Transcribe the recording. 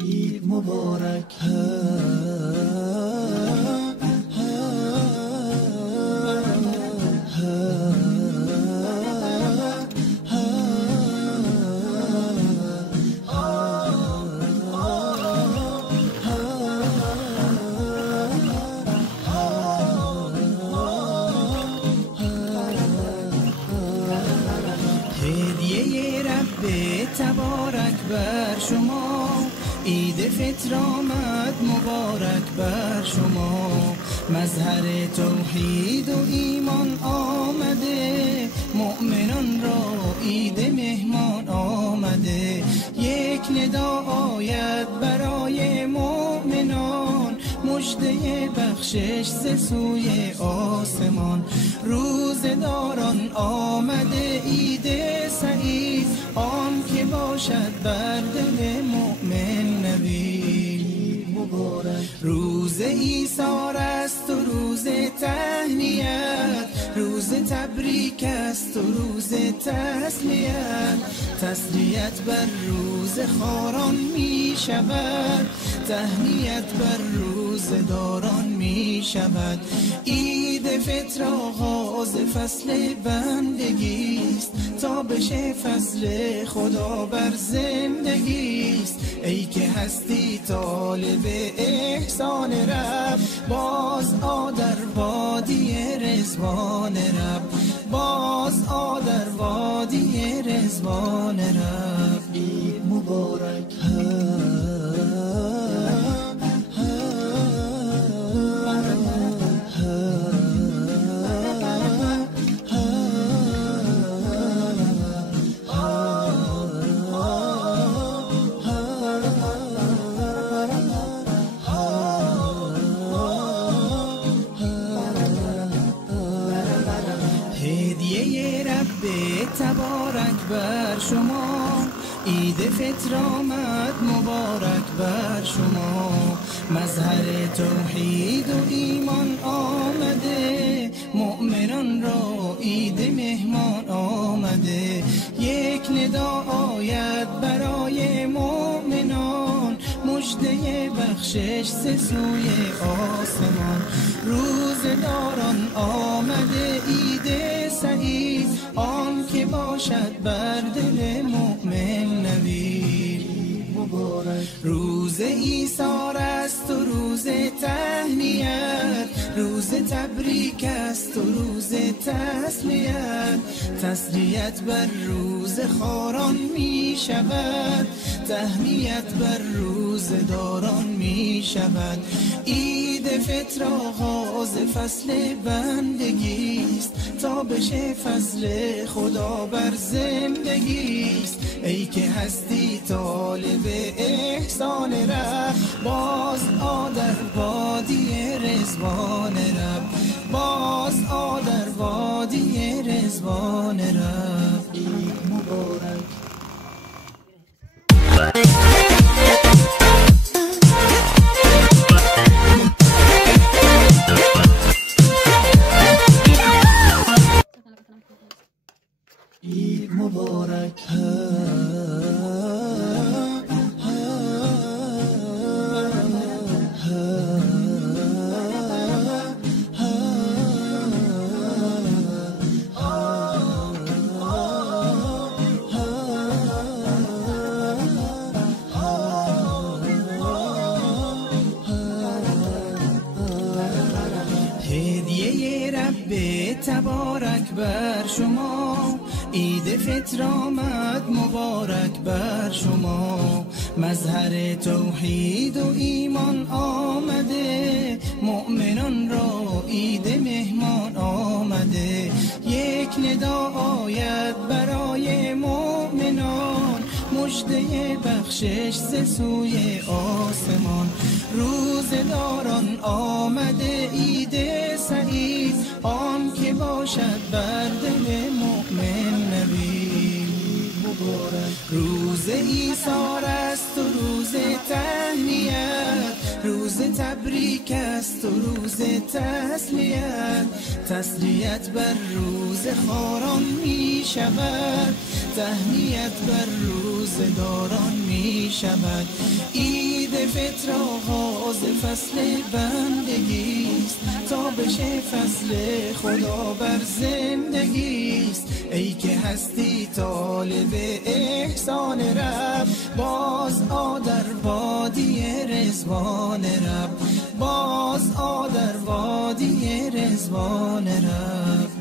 عید مبارک. هدیه رب تبارک بر شما، عید فطر آمد مبارک بر شما. مظهر توحید و ایمان آمده، مؤمنان را عید مهمان آمده. یک ندا آید برای مؤمنان، مژده بخشش ز سوی آسمان. روزداران آمده عید سعید، آن که باشد بر دل مؤمن نوید مبارک. روز ایثار است و روز تهنیت، روز تبریک است و روز تسلیت. تسلیت بر روز خاران می شود، تهنیت بر روز داران می شود. عید فطر آغاز فصل بندگیست، تا بشه فضل خدا بر زندگیست. ای که هستی طالب احسان رب، باز آ در وادی رضوان رب، باز آ در وادی رضوان رب. عید مبارک. هدیه رب تبارک بر شما، عید فطر آمد مبارک بر شما. مظهر توحید و ایمان آمده، مؤمنان را عید مهمان آمده. یک ندا آید برای مؤمنان، مژده بخشش ز سوی آسمان. روزداران آمده عید سعید، آن که باشد بر دل مؤمن نوید مبارک. روز ایثار است و روز تهنیت، روز تبریک است و روز تسلیت. تسلیت بر روز خاران می شود، تهنیت بر روز داران می شود. عید فطر آغاز فصل بندگیست، تا بشه فضل خدا بر زندگیست. ای که هستی طالب احسان رب، باز آ در وادی رضوان رب، باز آ در وادی رضوان رب. عید مبارک. عید مبارک. هدیه رب تبارک بر شما، عید فطر آمد مبارک بر شما. مظهر توحید و ایمان آمده، مؤمنان را عید مهمان آمده. یک ندا آید برای مؤمنان، مژده بخشش ز سوی آسمان. روزداران آمده عید سعید، آن که باشد بر دل مؤمن نوید مبارک. روز ایثار است و روز تهنیت، روز تبریک است و روز تسلیت. تسلیت بر روز خاران می شود، تهنیت بر روز داران می شود. عید فطر آغاز فصل بندگیست، تا بشه فصل خدا بر زندگیست. ای که هستی طالب احسان رب، باز آ در وادی رضوان رب، باز آ در وادی رضوان رب.